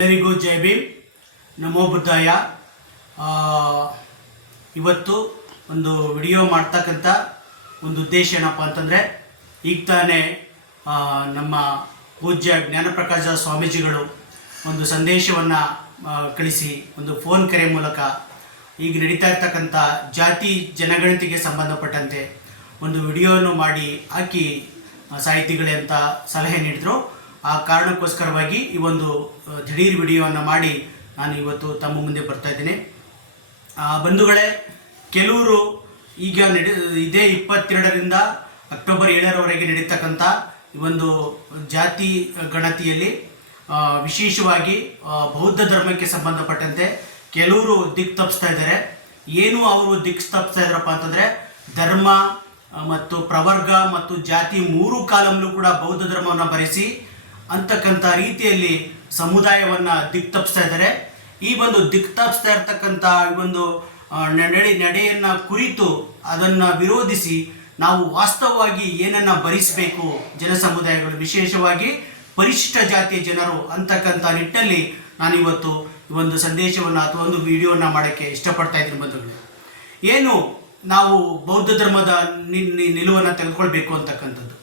ಎಲ್ಲರಿಗೂ ಜೈ ಭೀಮ್, ನಮೋ ಬುದ್ಧಾಯ. ಇವತ್ತು ಒಂದು ವಿಡಿಯೋ ಮಾಡ್ತಕ್ಕಂಥ ಒಂದು ಉದ್ದೇಶ ಏನಪ್ಪ ಅಂತಂದರೆ, ಈಗ ತಾನೇ ನಮ್ಮ ಪೂಜ್ಯ ಜ್ಞಾನಪ್ರಕಾಶ ಸ್ವಾಮೀಜಿಗಳು ಒಂದು ಸಂದೇಶವನ್ನು ಕಳಿಸಿ ಒಂದು ಫೋನ್ ಕರೆ ಮೂಲಕ ಈಗ ನಡೀತಾ ಇರ್ತಕ್ಕಂಥ ಜಾತಿ ಜನಗಣತಿಗೆ ಸಂಬಂಧಪಟ್ಟಂತೆ ಒಂದು ವಿಡಿಯೋವನ್ನು ಮಾಡಿ ಹಾಕಿ ಸಾಹಿತಿಗಳೇ ಅಂತ ಸಲಹೆ ನೀಡಿದರು. ಆ ಕಾರಣಕ್ಕೋಸ್ಕರವಾಗಿ ಈ ಒಂದು ದಿಢೀರ್ ವಿಡಿಯೋವನ್ನು ಮಾಡಿ ನಾನು ಇವತ್ತು ತಮ್ಮ ಮುಂದೆ ಬರ್ತಾ ಇದ್ದೀನಿ. ಬಂಧುಗಳೇ, ಕೆಲವರು ಈಗ ಇದೇ 22ರಿಂದ ಅಕ್ಟೋಬರ್ 7ರವರೆಗೆ ನಡೀತಕ್ಕಂಥ ಈ ಒಂದು ಜಾತಿ ಗಣತಿಯಲ್ಲಿ ವಿಶೇಷವಾಗಿ ಬೌದ್ಧ ಧರ್ಮಕ್ಕೆ ಸಂಬಂಧಪಟ್ಟಂತೆ ಕೆಲವರು ದಿಕ್ಕು ತಪ್ಪಿಸ್ತಾ ಇದ್ದಾರೆ. ಏನು ಅವರು ದಿಕ್ಕು ತಪ್ಪಿಸ್ತಾ ಇದ್ದಾರಪ್ಪ ಅಂತಂದರೆ, ಧರ್ಮ ಮತ್ತು ಪ್ರವರ್ಗ ಮತ್ತು ಜಾತಿ ಮೂರು ಕಾಲಂಲೂ ಕೂಡ ಬೌದ್ಧ ಧರ್ಮವನ್ನು ಬರೆಸಿ ಅಂತಕ್ಕಂಥ ರೀತಿಯಲ್ಲಿ ಸಮುದಾಯವನ್ನು ದಿಕ್ಕು ತಪ್ಪಿಸ್ತಾ ಇದ್ದಾರೆ. ಈ ಒಂದು ದಿಕ್ಕು ತಪ್ಪಿಸ್ತಾ ಇರ್ತಕ್ಕಂಥ ಈ ಒಂದು ನಡೆಯನ್ನು ಕುರಿತು ಅದನ್ನು ವಿರೋಧಿಸಿ ನಾವು ವಾಸ್ತವವಾಗಿ ಏನನ್ನು ಭರಿಸಬೇಕು, ಜನ ಸಮುದಾಯಗಳು ವಿಶೇಷವಾಗಿ ಪರಿಶಿಷ್ಟ ಜಾತಿಯ ಜನರು ಅಂತಕ್ಕಂಥ ನಿಟ್ಟಿನಲ್ಲಿ ನಾನಿವತ್ತು ಒಂದು ಸಂದೇಶವನ್ನು ಅಥವಾ ಒಂದು ವಿಡಿಯೋವನ್ನು ಮಾಡೋಕ್ಕೆ ಇಷ್ಟಪಡ್ತಾ ಇದ್ದೀನಿ. ಬಂಧುಗಳು, ಏನು ನಾವು ಬೌದ್ಧ ಧರ್ಮದ ನಿಲುವನ್ನು ತೆಗೆದುಕೊಳ್ಬೇಕು ಅಂತಕ್ಕಂಥದ್ದು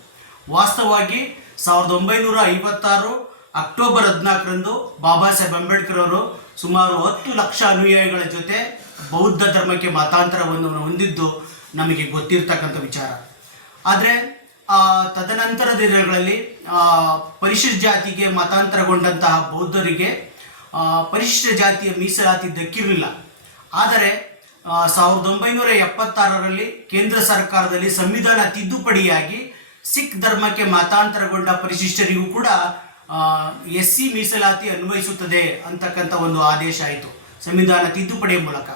ವಾಸ್ತವವಾಗಿ 1956 ಅಕ್ಟೋಬರ್ 14ರಂದು ಬಾಬಾ ಸಾಹೇಬ್ ಅಂಬೇಡ್ಕರ್ ಅವರು ಸುಮಾರು 10 ಲಕ್ಷ ಅನುಯಾಯಿಗಳ ಜೊತೆ ಬೌದ್ಧ ಧರ್ಮಕ್ಕೆ ಮತಾಂತರವನ್ನು ಹೊಂದಿದ್ದು ನಮಗೆ ಗೊತ್ತಿರ್ತಕ್ಕಂಥ ವಿಚಾರ. ಆದರೆ ತದನಂತರದ ದಿನಗಳಲ್ಲಿ ಪರಿಶಿಷ್ಟ ಜಾತಿಗೆ ಮತಾಂತರಗೊಂಡಂತಹ ಬೌದ್ಧರಿಗೆ ಪರಿಶಿಷ್ಟ ಜಾತಿಯ ಮೀಸಲಾತಿ ದಕ್ಕಿರಲಿಲ್ಲ. ಆದರೆ 1976ರಲ್ಲಿ ಕೇಂದ್ರ ಸರ್ಕಾರದಲ್ಲಿ ಸಂವಿಧಾನ ತಿದ್ದುಪಡಿಯಾಗಿ ಸಿಖ್ ಧರ್ಮಕ್ಕೆ ಮತಾಂತರಗೊಂಡ ಪರಿಶಿಷ್ಟರಿಗೂ ಕೂಡ SC ಮೀಸಲಾತಿ ಅನ್ವಯಿಸುತ್ತದೆ ಅಂತಕ್ಕಂಥ ಒಂದು ಆದೇಶ ಆಯಿತು ಸಂವಿಧಾನ ತಿದ್ದುಪಡಿಯ ಮೂಲಕ.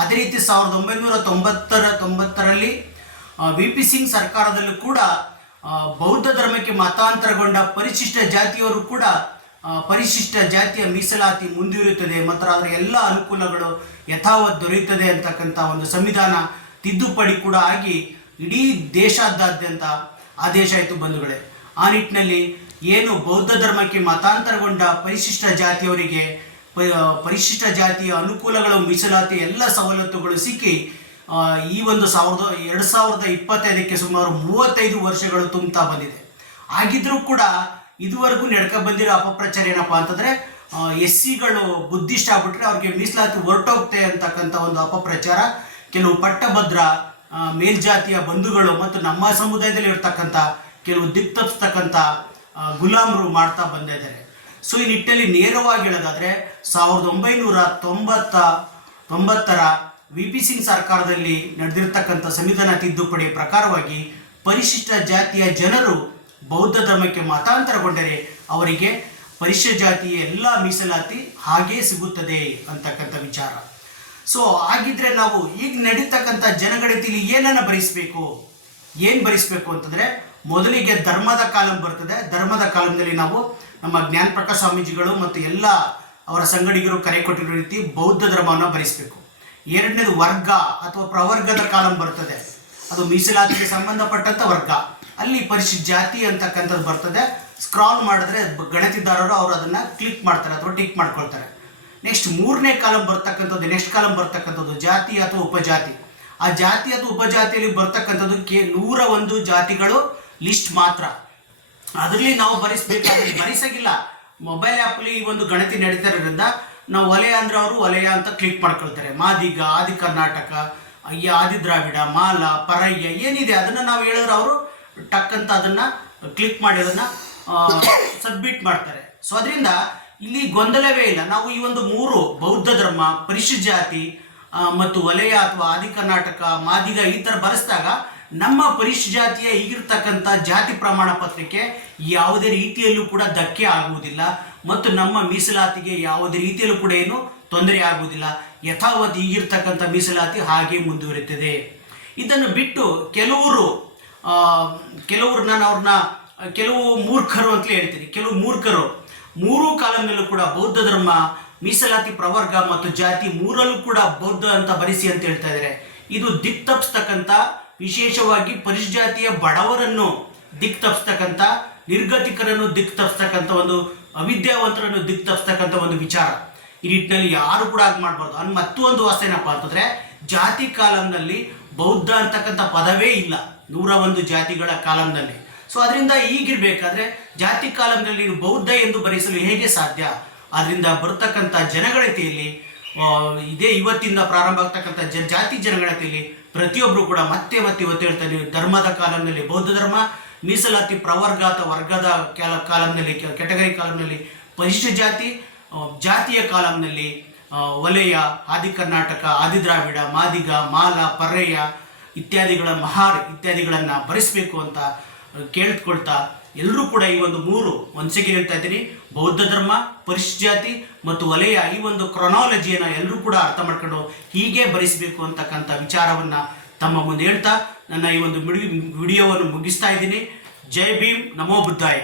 ಅದೇ ರೀತಿ 1990ರಲ್ಲಿ VP ಸಿಂಗ್ ಸರ್ಕಾರದಲ್ಲೂ ಕೂಡ ಬೌದ್ಧ ಧರ್ಮಕ್ಕೆ ಮತಾಂತರಗೊಂಡ ಪರಿಶಿಷ್ಟ ಜಾತಿಯವರು ಕೂಡ ಪರಿಶಿಷ್ಟ ಜಾತಿಯ ಮೀಸಲಾತಿ ಮುಂದುವರಿಯುತ್ತದೆ ಮತ್ತು ಅದರ ಎಲ್ಲ ಅನುಕೂಲಗಳು ಯಥಾವತ್ ದೊರೆಯುತ್ತದೆ ಅಂತಕ್ಕಂಥ ಒಂದು ಸಂವಿಧಾನ ತಿದ್ದುಪಡಿ ಕೂಡ ಆಗಿ ಇಡೀ ದೇಶಾದ್ಯಂತ ಆದೇಶ ಆಯಿತು. ಬಂಧುಗಳೇ, ಆ ನಿಟ್ಟಿನಲ್ಲಿ ಏನು ಬೌದ್ಧ ಧರ್ಮಕ್ಕೆ ಮತಾಂತರಗೊಂಡ ಪರಿಶಿಷ್ಟ ಜಾತಿಯವರಿಗೆ ಪರಿಶಿಷ್ಟ ಜಾತಿಯ ಅನುಕೂಲಗಳು, ಮೀಸಲಾತಿ ಎಲ್ಲ ಸವಲತ್ತುಗಳು ಸಿಕ್ಕಿ ಈ ಒಂದು 2025ಕ್ಕೆ ಸುಮಾರು 35 ವರ್ಷಗಳು ತುಂಬುತ್ತಾ ಬಂದಿದೆ. ಆಗಿದ್ರೂ ಕೂಡ ಇದುವರೆಗೂ ನಡ್ಕೊ ಬಂದಿರೋ ಅಪಪ್ರಚಾರ ಏನಪ್ಪ ಅಂತಂದರೆ, SCಗಳು ಬುದ್ಧಿಷ್ಟ ಆಗ್ಬಿಟ್ರೆ ಅವ್ರಿಗೆ ಮೀಸಲಾತಿ ಹೊರಟೋಗ್ತೆ ಅಂತಕ್ಕಂಥ ಒಂದು ಅಪಪ್ರಚಾರ ಕೆಲವು ಪಟ್ಟಭದ್ರ ಮೇಲ್ಜಾತಿಯ ಬಂಧುಗಳು ಮತ್ತು ನಮ್ಮ ಸಮುದಾಯದಲ್ಲಿ ಇರ್ತಕ್ಕಂಥ ಕೆಲವು ದಿಕ್ಕು ತಪ್ಪಿಸ್ತಕ್ಕಂಥ ಗುಲಾಮರು ಮಾಡ್ತಾ ಬಂದಿದ್ದಾರೆ. ಸೊ ಈ ನಿಟ್ಟಿನಲ್ಲಿ ನೇರವಾಗಿ ಹೇಳೋದಾದರೆ 1990ರ VP ಸಿಂಗ್ ಸರ್ಕಾರದಲ್ಲಿ ನಡೆದಿರ್ತಕ್ಕಂಥ ಸಂವಿಧಾನ ತಿದ್ದುಪಡಿಯ ಪ್ರಕಾರವಾಗಿ ಪರಿಶಿಷ್ಟ ಜಾತಿಯ ಜನರು ಬೌದ್ಧ ಧರ್ಮಕ್ಕೆ ಮತಾಂತರಗೊಂಡರೆ ಅವರಿಗೆ ಪರಿಶಿಷ್ಟ ಜಾತಿಯ ಎಲ್ಲ ಮೀಸಲಾತಿ ಹಾಗೇ ಸಿಗುತ್ತದೆ ಅಂತಕ್ಕಂಥ ವಿಚಾರ. ಸೊ ಹಾಗಿದ್ರೆ ನಾವು ಈಗ ನಡೀತಕ್ಕಂಥ ಜನಗಣತಿಯಲ್ಲಿ ಏನನ್ನು ಭರಿಸಬೇಕು ಅಂತಂದರೆ, ಮೊದಲಿಗೆ ಧರ್ಮದ ಕಾಲಂ ಬರ್ತದೆ. ಧರ್ಮದ ಕಾಲಂನಲ್ಲಿ ನಾವು ನಮ್ಮ ಜ್ಞಾನಪ್ರಕಾಶ ಸ್ವಾಮೀಜಿಗಳು ಮತ್ತು ಎಲ್ಲ ಅವರ ಸಂಗಡಿಗರು ಕರೆ ಕೊಟ್ಟಿರೋ ರೀತಿ ಬೌದ್ಧ ಧರ್ಮವನ್ನು ಭರಿಸಬೇಕು. ಎರಡನೇದು ವರ್ಗ ಅಥವಾ ಪ್ರವರ್ಗದ ಕಾಲಂ ಬರ್ತದೆ. ಅದು ಮೀಸಲಾತಿಗೆ ಸಂಬಂಧಪಟ್ಟಂಥ ವರ್ಗ, ಅಲ್ಲಿ ಪರಿಶಿಷ್ಟ ಜಾತಿ ಅಂತಕ್ಕಂಥದ್ದು ಬರ್ತದೆ. ಸ್ಕ್ರಾಲ್ ಮಾಡಿದ್ರೆ ಗಣತಿದಾರರು ಅವರು ಅದನ್ನು ಕ್ಲಿಕ್ ಮಾಡ್ತಾರೆ ಅಥವಾ ಟಿಕ್ ಮಾಡ್ಕೊಳ್ತಾರೆ. ನೆಕ್ಸ್ಟ್ ಮೂರನೇ ಕಾಲಂ ಬರ್ತಕ್ಕಂಥದ್ದು ಜಾತಿ ಅಥವಾ ಉಪಜಾತಿ. ಆ ಜಾತಿ ಅಥವಾ ಉಪಜಾತಿಯಲ್ಲಿ ಬರ್ತಕ್ಕಂಥದ್ದು 101 ಜಾತಿಗಳು ಲಿಸ್ಟ್ ಮಾತ್ರ. ಅದರಲ್ಲಿ ನಾವು ಭರಿಸಂಗಿಲ್ಲ. ಮೊಬೈಲ್ ಆ್ಯಪಲ್ಲಿ ಈ ಒಂದು ಗಣತಿ ನಡೀತಾ ಇರೋದ್ರಿಂದ ನಾವು ವಲಯ ಅಂದರೆ ಅವರು ವಲಯ ಅಂತ ಕ್ಲಿಕ್ ಮಾಡ್ಕೊಳ್ತಾರೆ. ಮಾದಿಗ, ಆದಿ ಕರ್ನಾಟಕ, ಆದಿ ದ್ರಾವಿಡ, ಮಾಲ, ಪರಯ್ಯ ಏನಿದೆ ಅದನ್ನು ನಾವು ಹೇಳಿದ್ರೆ ಅವರು ಟಕ್ ಅಂತ ಅದನ್ನು ಕ್ಲಿಕ್ ಮಾಡಿ ಅದನ್ನು ಸಬ್ಮಿಟ್ ಮಾಡ್ತಾರೆ. ಸೊ ಅದರಿಂದ ಇಲ್ಲಿ ಗೊಂದಲವೇ ಇಲ್ಲ. ನಾವು ಈ ಒಂದು 3 ಬೌದ್ಧ ಧರ್ಮ, ಪರಿಶಿಷ್ಟ ಜಾತಿ ಮತ್ತು ವಲಯ ಅಥವಾ ಆದಿ ಕರ್ನಾಟಕ, ಮಾದಿಗ ಈ ಥರ ಬರೆಸಿದಾಗ ನಮ್ಮ ಪರಿಶಿಷ್ಟ ಜಾತಿಯ ಈಗಿರ್ತಕ್ಕಂಥ ಜಾತಿ ಪ್ರಮಾಣ ಪತ್ರಕ್ಕೆ ಯಾವುದೇ ರೀತಿಯಲ್ಲೂ ಕೂಡ ಧಕ್ಕೆ ಆಗುವುದಿಲ್ಲ ಮತ್ತು ನಮ್ಮ ಮೀಸಲಾತಿಗೆ ಯಾವುದೇ ರೀತಿಯಲ್ಲೂ ಕೂಡ ಏನು ತೊಂದರೆ ಆಗುವುದಿಲ್ಲ. ಯಥಾವತ್ ಈಗಿರ್ತಕ್ಕಂಥ ಮೀಸಲಾತಿ ಹಾಗೆ ಮುಂದುವರಿಯುತ್ತದೆ. ಇದನ್ನು ಬಿಟ್ಟು ನಾನು ಅವ್ರನ್ನ ಕೆಲವು ಮೂರ್ಖರು ಅಂತಲೇ ಹೇಳ್ತೀನಿ. ಕೆಲವು ಮೂರ್ಖರು 3 ಕಾಲಂನಲ್ಲೂ ಕೂಡ ಬೌದ್ಧ ಧರ್ಮ, ಮೀಸಲಾತಿ, ಪ್ರವರ್ಗ ಮತ್ತು ಜಾತಿ ಮೂರಲ್ಲೂ ಕೂಡ ಬೌದ್ಧ ಅಂತ ಬರೆಸಿ ಅಂತ ಹೇಳ್ತಾ ಇದ್ದಾರೆ. ಇದು ದಿಕ್ಕು ತಪ್ಪಿಸ್ತಕ್ಕಂಥ, ವಿಶೇಷವಾಗಿ ಪರಿಶಿಷ್ಟ ಜಾತಿಯ ಬಡವರನ್ನು ದಿಕ್ಕು ತಪ್ಪಿಸ್ತಕ್ಕಂಥ, ನಿರ್ಗತಿಕರನ್ನು ದಿಕ್ಕು ತಪ್ಪಿಸ್ತಕ್ಕಂಥ ಒಂದು ಅವಿದ್ಯಾವಂತರನ್ನು ದಿಕ್ಕು ತಪ್ಪಿಸ್ತಕ್ಕಂಥ ಒಂದು ವಿಚಾರ. ಈ ನಿಟ್ಟಿನಲ್ಲಿ ಯಾರು ಕೂಡ ಹಾಗೆ ಮಾಡಬಾರ್ದು. ಅನ್ ಮತ್ತೊಂದು ವಾಸ್ತ ಏನಪ್ಪ ಅಂತಂದರೆ, ಜಾತಿ ಕಾಲಂನಲ್ಲಿ ಬೌದ್ಧ ಅಂತಕ್ಕಂಥ ಪದವೇ ಇಲ್ಲ 101 ಜಾತಿಗಳ ಕಾಲಂನಲ್ಲಿ. ಸೊ ಅದರಿಂದ ಈಗಿರಬೇಕಾದ್ರೆ ಜಾತಿ ಕಾಲಂನಲ್ಲಿ ನೀನು ಬೌದ್ಧ ಎಂದು ಬರೆಸಲು ಹೇಗೆ ಸಾಧ್ಯ? ಅದರಿಂದ ಬರ್ತಕ್ಕಂಥ ಜನಗಣತಿಯಲ್ಲಿ ಇದೇ ಇವತ್ತಿಂದ ಪ್ರಾರಂಭ ಆಗ್ತಕ್ಕಂಥ ಜಾತಿ ಜನಗಣತಿಯಲ್ಲಿ ಪ್ರತಿಯೊಬ್ಬರು ಕೂಡ ಮತ್ತೆ ಇವತ್ತು ಹೇಳ್ತಾರೆ, ಧರ್ಮದ ಕಾಲಂನಲ್ಲಿ ಬೌದ್ಧ ಧರ್ಮ, ಮೀಸಲಾತಿ ಪ್ರವರ್ಗ ವರ್ಗದ ಕಾಲಂನಲ್ಲಿ ಕೆಟಗರಿ ಕಾಲಂನಲ್ಲಿ ಪರಿಶಿಷ್ಟ ಜಾತಿ, ಜಾತಿಯ ಕಾಲಂನಲ್ಲಿ ವಲಯ, ಆದಿ ಕರ್ನಾಟಕ, ಆದಿ ದ್ರಾವಿಡ, ಮಾದಿಗ, ಮಾಲ, ಪರ್ರೆಯ ಇತ್ಯಾದಿಗಳ ಮಹಾರ್ ಇತ್ಯಾದಿಗಳನ್ನು ಭರಿಸಬೇಕು ಅಂತ ಕೇಳ್ಕೊಳ್ತಾ ಎಲ್ಲರೂ ಕೂಡ ಈ ಒಂದು 3 ಒಂದ್ಸೆಗೆ ಹೇಳ್ತಾ ಇದ್ದೀನಿ, ಬೌದ್ಧ ಧರ್ಮ, ಪರಿಶಿಷ್ಟ ಜಾತಿ ಮತ್ತು ವಲಯ, ಈ ಒಂದು ಕ್ರೊನಾಲಜಿಯನ್ನು ಎಲ್ಲರೂ ಕೂಡ ಅರ್ಥ ಮಾಡ್ಕೊಂಡು ಹೀಗೆ ಭರಿಸಬೇಕು ಅಂತಕ್ಕಂಥ ವಿಚಾರವನ್ನು ತಮ್ಮ ಮುಂದೆ ಹೇಳ್ತಾ ನನ್ನ ಈ ಒಂದು ವಿಡಿಯೋವನ್ನು ಮುಗಿಸ್ತಾ ಇದ್ದೀನಿ. ಜೈ ಭೀಮ್, ನಮೋ ಬುದ್ಧಾಯ.